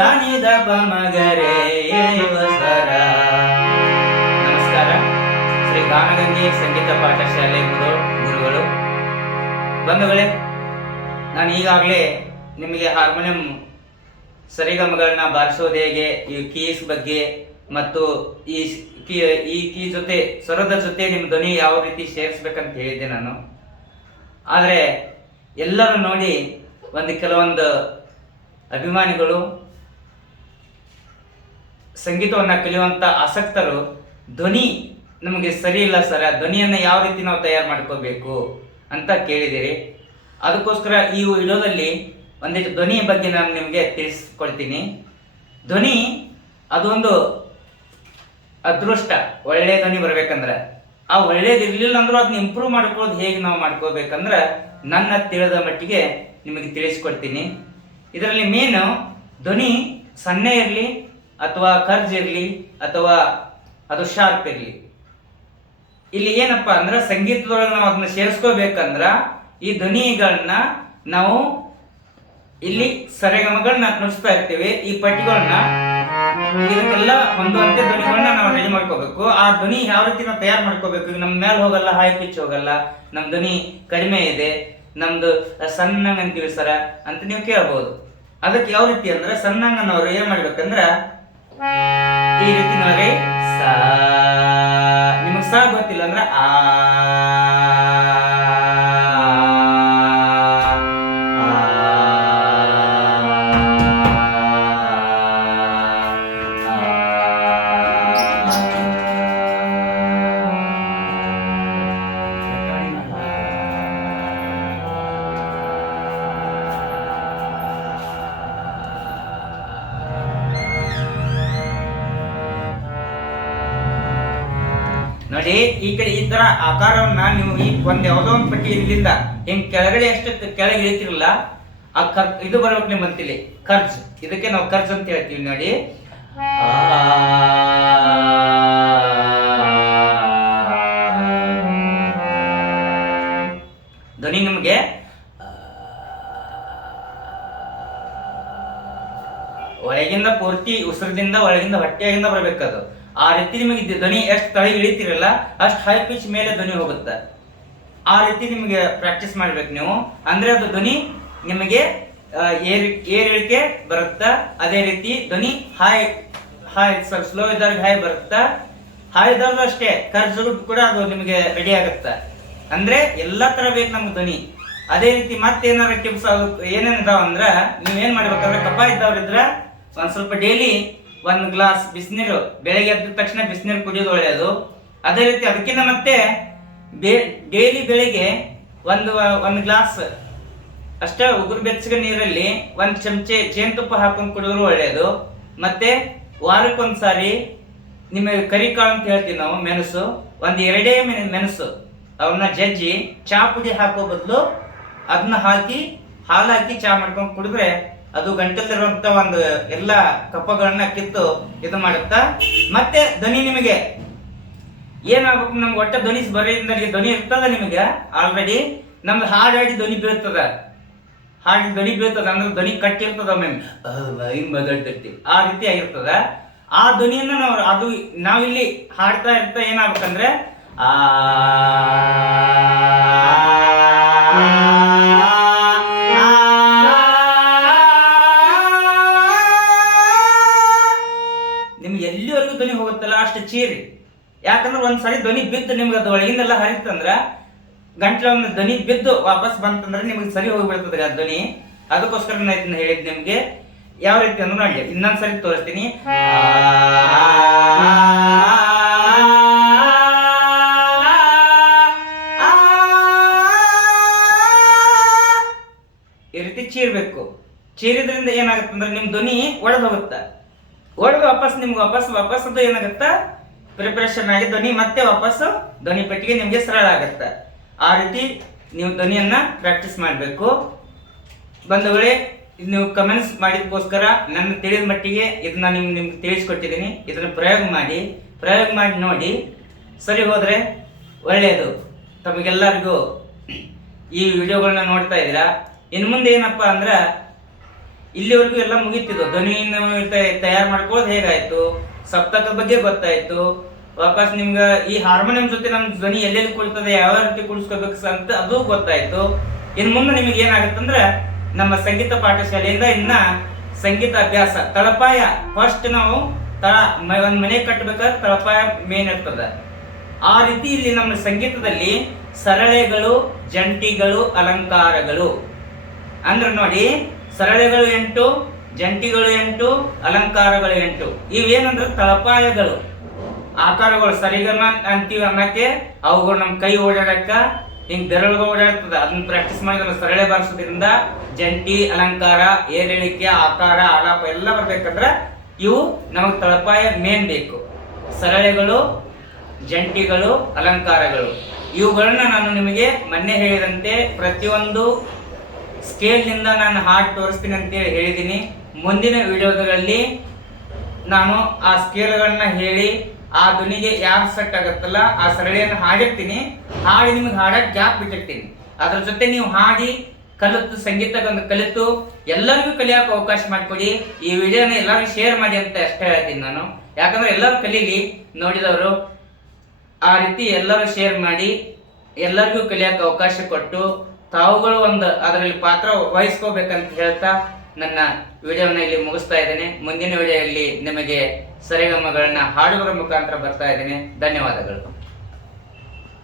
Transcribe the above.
ಸಾನಿ the ಮಗರೆ ಸ್ವರ ನಮಸ್ಕಾರ. ಶ್ರೀ ಗಾನಗಂಗೆ ಸಂಗೀತ ಪಾಠಶಾಲೆ ಗುರು ಗುರುಗಳು. ಬಂಧುಗಳೇ, ನಾನು ಈಗಾಗಲೇ ನಿಮಗೆ ಹಾರ್ಮೋನಿಯಂ ಸರಿಗಮಗಳನ್ನ ಬಾರಿಸೋದು ಹೇಗೆ, ಈ ಕೀಸ್ ಬಗ್ಗೆ ಮತ್ತು ಈ ಕೀ ಈ ಕೀ ಜೊತೆ, ಸ್ವರದ ಜೊತೆ ನಿಮ್ಮ ಧ್ವನಿ ಯಾವ ರೀತಿ ಸೇರಿಸ್ಬೇಕಂತ ಹೇಳಿದ್ದೆ ನಾನು. ಆದರೆ ಎಲ್ಲರೂ ನೋಡಿ ಒಂದು ಕೆಲವೊಂದು ಅಭಿಮಾನಿಗಳು ಸಂಗೀತವನ್ನು ಕಲಿಯುವಂಥ ಆಸಕ್ತರು, ಧ್ವನಿ ನಮಗೆ ಸರಿ ಇಲ್ಲ ಸರ್, ಆ ಧ್ವನಿಯನ್ನು ಯಾವ ರೀತಿ ನಾವು ತಯಾರು ಮಾಡ್ಕೋಬೇಕು ಅಂತ ಕೇಳಿದಿರಿ ಅದಕ್ಕೋಸ್ಕರ ಈ ವಿಡಿಯೋದಲ್ಲಿ ಒಂದಿಷ್ಟು ಧ್ವನಿ ಬಗ್ಗೆ ನಾನು ನಿಮಗೆ ತಿಳಿಸ್ಕೊಳ್ತೀನಿ ಧ್ವನಿ ಅದೊಂದು ಅದೃಷ್ಟ ಒಳ್ಳೆಯ ಧ್ವನಿ ಬರ್ಬೇಕಂದ್ರೆ. ಆ ಒಳ್ಳೇದು ಇರಲಿಲ್ಲ ಅಂದ್ರೂ ಅದನ್ನ ಇಂಪ್ರೂವ್ ಮಾಡ್ಕೊಳ್ಳೋದು ಹೇಗೆ ನಾವು ಮಾಡ್ಕೋಬೇಕಂದ್ರೆ ನನ್ನ ತಿಳಿದ ಮಟ್ಟಿಗೆ ನಿಮಗೆ ತಿಳಿಸ್ಕೊಡ್ತೀನಿ. ಇದರಲ್ಲಿ ಮೇನು ಧ್ವನಿ ಸಣ್ಣ ಇರಲಿ ಅಥವಾ ಖರ್ಜ್ ಇರಲಿ ಅಥವಾ ಅದು ಶಾರ್ಪ್ ಇರಲಿ. ಇಲ್ಲಿ ಏನಪ್ಪಾ ಅಂದ್ರೆ ಸಂಗೀತದೊಳಗೆ ನಾವು ಅದನ್ನ ಸೇರಿಸ್ಕೋಬೇಕಂದ್ರ ಈ ಧ್ವನಿಗಳನ್ನ ನಾವು ಇಲ್ಲಿ ಸರಿಗಮಗಳನ್ನ ನುಡಿಸ್ತಾ ಇರ್ತೀವಿ, ಈ ಪಟ್ಟಿಗಳನ್ನ ಇದಕ್ಕೆಲ್ಲ ಹೊಂದುವಂತೆ ಧ್ವನಿಗಳನ್ನ ನಾವು ರೆಡಿ ಮಾಡ್ಕೋಬೇಕು. ಆ ಧ್ವನಿ ಯಾವ ರೀತಿ ನಾವು ತಯಾರು ಮಾಡ್ಕೋಬೇಕು? ಈಗ ನಮ್ಮ ಮೇಲೆ ಹೋಗಲ್ಲ ಹೈ ಪಿಚ್ ಹೋಗಲ್ಲ ನಮ್ಮ ಧ್ವನಿ ಕಡಿಮೆ ಇದೆ, ನಮ್ದು ಸಣ್ಣಂಗ್ ಅಂತೀವಿ ಸರ ಅಂತ ನೀವು ಕೇಳ್ಬೋದು. ಅದಕ್ಕೆ ಯಾವ ರೀತಿ ಅಂದ್ರೆ ಸಣ್ಣಂಗನವರು ಏನ್ ಮಾಡ್ಬೇಕಂದ್ರ ಈ ರೀತಿ ನನಗೆ ಸಾ ನಿಮಗೆ ಸಾ ಗೊತ್ತಿಲ್ಲ ಅಂದ್ರೆ ಆ ನೋಡಿ ಈ ಕಡೆ ಈ ತರ ಆಕಾರವನ್ನ ನೀವು ಈ ಒಂದ್ ಯಾವ್ದೋ ಒಂದ್ ಪಟ್ಟಿ ಇಲ್ಲಿಂದ ಹಿಂಗ್ ಕೆಳಗಡೆ ಎಷ್ಟು ಕೆಳಗೆ ಇಳಿತಿರಲ್ಲ, ಆ ಕರ್, ಇದು ಬರ್ಬೇಕು ನಿಮ್ ಅಂತಿಲ್ಲಿ ಖರ್ಚ್ ಇದಕ್ಕೆ ನಾವು ಖರ್ಚ್ ಅಂತ ಹೇಳ್ತೀವಿ ನೋಡಿ. ಧ್ವನಿ ನಿಮಗೆ. ಒಳಗಿಂದ ಪೂರ್ತಿ ಉಸಿರದಿಂದ ಒಳಗಿಂದ ಹೊಟ್ಟೆಯಾಗಿಂದ ಬರ್ಬೇಕದು. ಆ ರೀತಿ ನಿಮಗೆ ಧ್ವನಿ ಎಷ್ಟು ತಳಿ ಇಳಿತಿರಲ್ಲ, ಅಷ್ಟು ಹೈ ಪಿಚ್ ಮೇಲೆ ಧ್ವನಿ ಹೋಗುತ್ತೆ. ಆ ರೀತಿ ನಿಮಗೆ ಪ್ರಾಕ್ಟೀಸ್ ಮಾಡ್ಬೇಕು ನೀವು. ಅಂದ್ರೆ ಅದು ಧ್ವನಿ ನಿಮಗೆ ಏರಿ, ಏರ್ ಏರಿಳಿಕೆ ಬರುತ್ತಾ? ಅದೇ ರೀತಿ ಧ್ವನಿ ಹಾಯ್ ಹಾಯ್ ಸ್ವಲ್ಪ ಸ್ಲೋ ಇದ್ದಾಗ ಹಾಯ್ ಬರುತ್ತಾ? ಹಾಯ್ ಇದ್ದಾಗ ಅಷ್ಟೇ ಖರ್ಚು ಕೂಡ ಅದು ನಿಮಗೆ ರೆಡಿ ಆಗುತ್ತೆ. ಅಂದ್ರೆ ಎಲ್ಲಾ ತರ ಬೇಕು ನಮ್ಗೆ ಧ್ವನಿ. ಅದೇ ರೀತಿ ಮತ್ತೇನಾರ ಟಿಪ್ಸ್ ಏನೇನಿದಾವ ಅಂದ್ರ ನೀವ್ ಏನ್ ಮಾಡ್ಬೇಕಂದ್ರೆ ಕಪ ಇದ್ದವ್ರಿದ್ರ ಒಂದ್ ಸ್ವಲ್ಪ ಡೈಲಿ ಒಂದ್ ಗ್ಲಾಸ್ ಬಿಸಿನೀರು, ಬೆಳಗ್ಗೆ ಎದ್ದ ತಕ್ಷಣ ಬಿಸಿನೀರು ಕುಡಿಯೋದು ಒಳ್ಳೆಯದು ಅದೇ ರೀತಿ ಅದಕ್ಕಿಂತ ಮತ್ತೆ ಡೈಲಿ ಬೆಳಿಗ್ಗೆ ಒಂದು ಒಂದು ಗ್ಲಾಸ್ ಅಷ್ಟೇ ಉಗುರು ಬೆಚ್ಚಗೆ ನೀರಲ್ಲಿ ಒಂದು ಚಮಚೆ ಜೇನುತುಪ್ಪ ಹಾಕೊಂಡು ಕುಡಿದ್ರು ಒಳ್ಳೆಯದು ಮತ್ತೆ ವಾರಕ್ಕೊಂದ್ಸಾರಿ ನಿಮಗೆ ಕರಿಕಾಳು ಅಂತ ಹೇಳ್ತೀವಿ ನಾವು, ಮೆಣಸು, ಒಂದು ಎರಡೇ ಮೆಣ್- ಮೆಣಸು. ಅವನ್ನ ಜಜ್ಜಿ ಚಾ ಪುಡಿ ಹಾಕೋ ಬದಲು ಅದನ್ನ ಹಾಕಿ ಹಾಲು ಹಾಕಿ ಚಾ ಮಾಡ್ಕೊಂಡು ಕುಡಿದ್ರೆ ಅದು ಗಂಟಲಿರುವಂತ ಒಂದು ಎಲ್ಲ ಕಪ್ಪಗಳನ್ನ ಕಿತ್ತು ಇದು ಮಾಡುತ್ತಾ? ಮತ್ತೆ ಧ್ವನಿ ನಿಮಗೆ. ಏನಾಗ್ಬೇಕು ನಮ್ಗೆ ಒಟ್ಟ ಧ್ವನಿ ಬರೋದ್ರಿಂದ ಧ್ವನಿ ಇರ್ತದ ನಿಮಗೆ? ಆಲ್ರೆಡಿ ನಮ್ದು ಹಾಡು ಹಾಡಿ ಧ್ವನಿ ಬೀಳ್ತದ. ಹಾಡಿ ಧ್ವನಿ ಬೀಳ್ತದ, ಅಂದ್ರೆ ಧ್ವನಿ ಕಟ್ಟಿರ್ತದ ಒಮ್ಮೆ ಆ ರೀತಿ ಆಗಿರ್ತದ. ಆ ಧ್ವನಿಯನ್ನ ನಾವು, ಅದು ನಾವಿಲ್ಲಿ ಹಾಡ್ತಾ ಇರ್ತಾ ಏನಾಗ್ಬೇಕಂದ್ರೆ, ಆ ಯಾಕಂದ್ರೆ ಒಂದ್ಸರಿ ಧ್ವನಿ ಬಿದ್ದು ನಿಮ್ಗೆ ಅದು ಒಳಗಿಂದೆಲ್ಲ ಹರಿತಂದ್ರ ಗಂಟ್ಲ ಒಂದು ಧ್ವನಿ ಬಿದ್ದು ವಾಪಸ್ ಬಂತಂದ್ರೆ ನಿಮ್ಗೆ ಸರಿ ಹೋಗ್ಬಿಡ್ತದ ಆ ಧ್ವನಿ. ಅದಕ್ಕೋಸ್ಕರ ನಾನು ಇದನ್ನ ಹೇಳಿದ್ ನಿಮ್ಗೆ. ಯಾವ ರೀತಿ ಅಂದ್ರೆ ನೋಡಿ ಇನ್ನೊಂದ್ಸರಿ ತೋರಿಸ್ತೀನಿ. ಈ ರೀತಿ ಚೀರ್ಬೇಕು. ಚೀರಿದ್ರಿಂದ ಏನಾಗುತ್ತೆ ಅಂದ್ರೆ ನಿಮ್ ಧ್ವನಿ ಒಡೆದು ಹೋಗುತ್ತೆ ಒಡೆದು ವಾಪಸ್ ನಿಮ್ಗೆ ವಾಪಸ್ ವಾಪಸ್ ಅದು ಏನಾಗುತ್ತ? ಪ್ರಿಪರೇಷನ್ ಆಗಿ ಧ್ವನಿ ಮತ್ತೆ ವಾಪಸ್ ಧ್ವನಿ ಪೆಟ್ಟಿಗೆ ನಿಮಗೆ ಸರಳ ಆಗುತ್ತೆ. ಆ ರೀತಿ ನೀವು ಧ್ವನಿಯನ್ನ ಪ್ರಾಕ್ಟೀಸ್ ಮಾಡಬೇಕು. ಬಂಧುಗಳೇ ನೀವು ಕಮೆಂಟ್ಸ್ ಮಾಡಿದಕ್ಕೋಸ್ಕರ ನನ್ನ ತಿಳಿದ ಮಟ್ಟಿಗೆ ಇದನ್ನ ನಿಮ್ಗೆ ನಿಮ್ಗೆ ತಿಳಿಸ್ಕೊಟ್ಟಿದ್ದೀನಿ. ಇದನ್ನ ಪ್ರಯೋಗ ಮಾಡಿ ಪ್ರಯೋಗ ಮಾಡಿ ನೋಡಿ. ಸರಿ ಹೋದರೆ, ಒಳ್ಳೆಯದು. ತಮಗೆಲ್ಲರಿಗೂ ಈ ವಿಡಿಯೋಗಳನ್ನ ನೋಡ್ತಾ ಇದ್ದೀರಾ? ಇನ್ನು ಮುಂದೆ ಏನಪ್ಪಾ ಅಂದ್ರೆ, ಇಲ್ಲಿವರೆಗೂ ಎಲ್ಲ ಮುಗೀತಿದ್ದು. ಧ್ವನಿಯನ್ನು ತಯಾರು ಮಾಡ್ಕೊಳ್ಳೋದು ಹೇಗಾಯಿತು? ಸಪ್ತಕದ ಬಗ್ಗೆ ಗೊತ್ತಾಯ್ತು. ವಾಪಸ್ ನಿಮ್ಗೆ ಈ ಹಾರ್ಮೋನಿಯಂ ಜೊತೆ ನಮ್ಮ ಧ್ವನಿ ಎಲ್ಲೆಲ್ಲಿ ಕುಳಿತದೆ, ಯಾವ ರೀತಿ ಕುಳಿಸ್ಕೋಬೇಕು ಅಂತ ಅದು ಗೊತ್ತಾಯ್ತು. ಇನ್ನು ಮುಂದೆ ನಿಮಗೆ ಏನಾಗುತ್ತಂದ್ರೆ, ನಮ್ಮ ಸಂಗೀತ ಪಾಠಶಾಲೆಯಿಂದ ಇನ್ನ ಸಂಗೀತ ಅಭ್ಯಾಸ, ತಳಪಾಯ ಫಸ್ಟ್ ನಾವು ತಳ ಒಂದು ಮನೆ ಕಟ್ಟಬೇಕಾದ್ರೆ ತಳಪಾಯ ಮೇನ್ ಇರ್ತದೆ. ಆ ರೀತಿ ಇಲ್ಲಿ ನಮ್ಮ ಸಂಗೀತದಲ್ಲಿ ಸರಳೆಗಳು, ಜಂಟಿಗಳು, ಅಲಂಕಾರಗಳು. ಅಂದ್ರೆ ನೋಡಿ, ಸರಳೆಗಳು ಎಂಟು, ಜಂಟಿಗಳು ಎಂಟು, ಅಲಂಕಾರಗಳು ಎಂಟು. ಇವೇನಂದ್ರೆ ತಳಪಾಯಗಳು. ಆಕಾರಗಳು ಸರಿಗಮ ಅಂತೀವಿ ಅನ್ನಕ್ಕೆ ಅವುಗಳು ನಮ್ಮ ಕೈ ಓಡಾಡಕ್ಕ ಹಿಂಗ್ ಬೆರಳುಗಳು ಓಡಾಡ್ತದ. ಅದನ್ನ ಪ್ರಾಕ್ಟೀಸ್ ಮಾಡಿದ್ರೆ ಸರಳೆ ಬಾರಿಸೋದ್ರಿಂದ ಜಂಟಿ, ಅಲಂಕಾರ, ಏರಿಳಿಕೆ, ಆಕಾರ, ಆಲಾಪ ಎಲ್ಲ ಬರ್ಬೇಕಂದ್ರ ಇವು ನಮಗೆ ತಳಪಾಯ ಮೇನ್ ಬೇಕು. ಸರಳೆಗಳು, ಜಂಟಿಗಳು, ಅಲಂಕಾರಗಳು. ಇವುಗಳನ್ನ ನಾನು ನಿಮಗೆ ಮೊನ್ನೆ ಹೇಳಿದಂತೆ ಪ್ರತಿಯೊಂದು ಸ್ಕೇಲ್ನಿಂದ ನಾನು ಹಾಡ್ ತೋರಿಸ್ತೀನಿ ಅಂತೇಳಿ ಹೇಳಿದ್ದೀನಿ. ಮುಂದಿನ ವಿಡಿಯೋಗಳಲ್ಲಿ ನಾನು ಆ ಸ್ಕೇಲ್ಗಳನ್ನ ಹೇಳಿ ಆ ಧ್ವನಿಗೆ ಯಾರು ಸೆಟ್ ಆಗತ್ತಲ್ಲ, ಆ ಸರಳಿಯನ್ನು ಹಾಡಿರ್ತೀನಿ. ಹಾಡಿ ನಿಮ್ಗೆ ಹಾಡಕ್ ಗ್ಯಾಪ್ ಬಿಟ್ಟಿರ್ತೀನಿ. ಅದ್ರ ಜೊತೆ ನೀವು ಹಾಡಿ, ಕಲಿತು ಸಂಗೀತಕ್ಕೊಂದು ಕಲಿತು, ಎಲ್ಲರಿಗೂ ಕಲಿಯೋಕೆ ಅವಕಾಶ ಮಾಡಿಕೊಡಿ. ಈ ವಿಡಿಯೋನ ಎಲ್ಲರಿಗೂ ಶೇರ್ ಮಾಡಿ ಅಂತ ಅಷ್ಟೇ ಹೇಳ್ತೀನಿ ನಾನು. ಯಾಕಂದ್ರೆ ಎಲ್ಲರೂ ಕಲೀಲಿ, ನೋಡಿದವರು, ಆ ರೀತಿ ಎಲ್ಲರೂ ಶೇರ್ ಮಾಡಿ, ಎಲ್ಲರಿಗೂ ಕಲಿಯೋಕೆ ಅವಕಾಶ ಕೊಟ್ಟು, ತಾವುಗಳು ಒಂದು ಅದರಲ್ಲಿ ಪಾತ್ರ ವಹಿಸ್ಕೋಬೇಕಂತ ಹೇಳ್ತಾ ನನ್ನ ವಿಡಿಯೋನ ಇಲ್ಲಿ ಮುಗಿಸ್ತಾ ಇದ್ದೇನೆ. ಮುಂದಿನ ವಿಡಿಯೋದಲ್ಲಿ ನಿಮಗೆ ಸರಿಗಮಗಳನ್ನ ಹಾಡುಗಳ ಮುಖಾಂತರ ಬರ್ತಾ ಇದ್ದೀನಿ. ಧನ್ಯವಾದಗಳು.